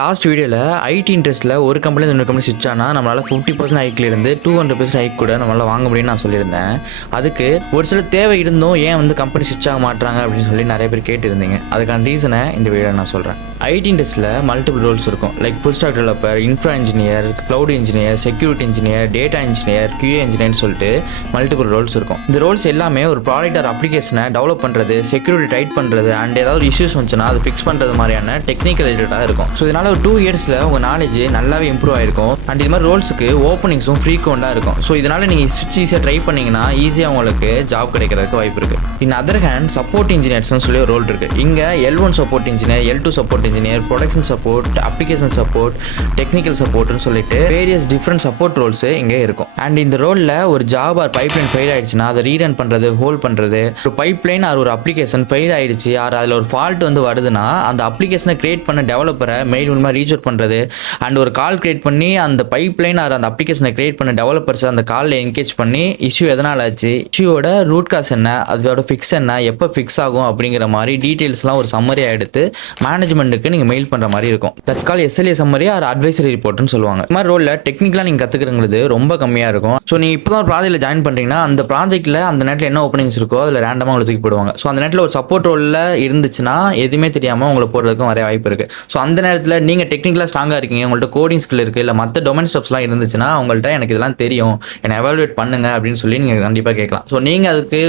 Last வீடியோவில் ID இன்ட்ரெஸ்ட்டில் ஒரு company இன்னொரு கம்பெனி ஸ்விட்ச் ஆனால் நம்மளால் 50% ஹைக்லேருந்து 200% ஹைக் கூட நம்மளால் வாங்க முடியும்னு நான் சொல்லியிருந்தேன். அதுக்கு ஒரு சில தேவை இருந்தும் ஏன் வந்து கம்பெனி ஸ்விட்ச் ஆக மாட்டாங்க அப்படின்னு சொல்லி நிறைய பேர் கேட்டிருந்தீங்க. அதுக்கான ரீசனை இந்த வீடியோவில் நான் சொல்கிறேன். ஐடி இண்டஸ்ட்ரியில் மல்டிபிள் ரோல்ஸ் இருக்கும். Like full stock developer, infra engineer, cloud engineer, security engineer, data engineer, QA இன்ஜினியர்னு சொல்லிட்டு மல்டிபிள் ரோல்ஸ் இருக்கும். இந்த ரோல்ஸ் எல்லாமே ஒரு ப்ராடக்ட் ஆர் அப்ளிகேஷனை டெவலப் பண்ணுறது, செக்யூரிட்டி டைட் பண்ணுறது அண்ட் ஏதாவது இஷ்யூஸ் வந்துச்சுன்னா அதை ஃபிக்ஸ் பண்ணுறது மாதிரியான டெக்னிக்கல் ரிலேட்டடாக இருக்கும். ஸோ இதனால் ஒரு 2 இயர்ஸில் உங்கள் நாலேஜ் நல்லாவே இம்ப்ரூவ் ஆகிருக்கும். அண்ட் இது மாதிரி ரோல்ஸுக்கு ஓப்பனிங்ஸும் ஃப்ரீக்வெண்ட்டாக இருக்கும். ஸோ இதனால் நீங்கள் ஸ்விட்ச் ஈஸியாக ட்ரை பண்ணிங்கன்னா ஈஸியாக உங்களுக்கு ஜாப் கிடைக்கிறதுக்கு வாய்ப்பு இருக்குது. இன் அதர் ஹேண்ட் சப்போர்ட் இன்ஜினியர்ஸ்னு சொல்லி ஒரு ரோல் இருக்குது. இங்கே L1 support engineer, L2 support engineer, production support, application support, technical சப்போர்ட்னு சொல்லிட்டு வேரியஸ் டிஃப்ரெண்ட் சப்போர்ட் ரோல்ஸு இங்கே இருக்கும். அண்ட் இந்த ரோலில் ஒரு ஜாப் ஆர் பைப்லைன் ஃபெயில் ஆயிடுச்சுன்னா அதை ரீரன் பண்ணுறது, ஹோல்ட் பண்ணுறது, ஒரு பைப்லைன் ஆர் ஒரு அப்ளிகேஷன் ஃபெயில் ஆயிடுச்சு ஆர் அதில் ஒரு ஃபால்ட் வந்து வருதுன்னா அந்த அப்ளிகேஷனை கிரியேட் பண்ண டெவலப்பரை மெயில் மூலமாக ரீச் அவுட் பண்ணுறது அண்ட் ஒரு கால் கிரியேட் பண்ணி அந்த பைப்லைன் ஆர் அந்த அப்ளிகேஷனை கிரியேட் பண்ண டெவலப்பர்ஸ் அந்த காலில் என்கேஜ் பண்ணி இஷ்யூ எதனால் ஆச்சு, இஷ்யூவோட ரூட் காஸ் என்ன, அதோட ஃபிக்ஸ் என்ன, எப்போ ஃபிக்ஸ் ஆகும் அப்படிங்கிற மாதிரி டீட்டெயில்ஸ்லாம் ஒரு சம்மரியாக எடுத்து மேனேஜ்மெண்ட்டுக்கு நீங்கள் மெயில் பண்ணுற மாதிரி இருக்கும். That's call SLA summary or advisory ரிப்போர்ட்னு சொல்லுவாங்க. இந்த மாதிரி ரோலில் டெக்னிக்கலாக நீங்கள் கற்றுக்கிறது ரொம்ப கம்மியாக இருக்கும். ஸோ நீங்கள் இப்போ தான் ஒரு ப்ராஜெக்ட்டில் ஜாயின் பண்ணுறீங்கன்னா அந்த ப்ராஜெக்ட்டில் அந்த நேரத்தில் என்ன ஓப்பனிங்ஸ் இருக்கோ அதில் ரேண்டமாக உங்களை தூக்கி போடுவாங்க. ஸோ அந்த நேரத்தில் ஒரு சப்போர்ட் ரோலில் இருந்துச்சுன்னா எதுவுமே தெரியாமல் உங்களை போடுறதுக்கும் நிறைய வாய்ப்பு இருக்குது. ஸோ அந்த நேரத்தில் நீங்கள் டெக்னிக்கலாக ஸ்ட்ராங்காக இருக்கீங்க, உங்கள்கிட்ட கோடிங் ஸ்கில் இருக்குது, இல்லை மற்ற டொமைன் ஸ்டெப்ஸ்லாம் இருந்துச்சுன்னா உங்கள்கிட்ட எனக்கு இதெல்லாம் தெரியும், என்னை எவாலுவேட் பண்ணுங்க அப்படின்னு சொல்லி நீங்கள் கண்டிப்பாக கேட்கலாம். ஸோ நீங்கள் அதுக்கு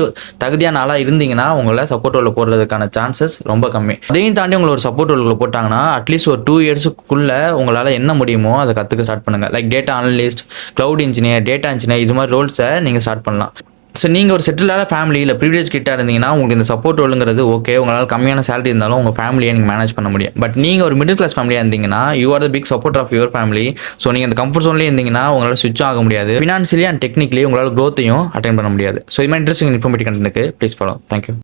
தகுதியான ஆளாக இருந்தீங்கன்னா உங்களை சப்போர்ட் ரோலில் போடுறதுக்கான சான்சஸ் ரொம்ப கம்மி. அதையும் தாண்டி உங்களை ஒரு சப்போர்ட் ரோலில் போட்டாங்கன்னா அட்லீஸ்ட் ஒரு 2 இயர்ஸுக்குள்ளே உங்களால் என்ன முடியுமோ அதை கற்றுக்க ஸ்டார்ட் பண்ணுங்கள். Like data analyst, cloud engineer, data engineer, இது மாதிரி ரோல்ஸை நீங்கள் ஸ்டார்ட் பண்ணலாம். ஸோ நீங்கள் ஒரு செட்டிலான ஃபேமிலி இல்லை ப்ரிவிலேஜ் கிட்ட இருந்தீங்கன்னா உங்களுக்கு இந்த சப்போர்ட் ரோலுங்கிறது ஓகே, உங்களால் கம்மியான சேலரி இருந்தாலும் உங்கள் ஃபேமிலியை நீங்கள் மேனேஜ் பண்ண முடியும். பட் நீங்கள் ஒரு மிடில் கிளாஸ் ஃபேமிலியாக இருந்தீங்கன்னா you are the big support of your family. So நீங்கள் இந்த கம்ஃபர்ட் ஜோன்லேயே இருந்தீங்கன்னா உங்களால் ஸ்விட்ச் ஆக முடியாது. ஃபினான்ஷியலி அண்ட் டெக்னிக்கலி உங்களால் க்ரோத்தையும் அட்டைன் பண்ண முடியாது. ஸோ இது மாதிரி இன்ட்ரெஸ்டிங் இன்ஃபர்மேட்டிவ் கண்டென்ட்டுக்கு ப்ளீஸ் ஃபாலோ. தேங்க்யூ.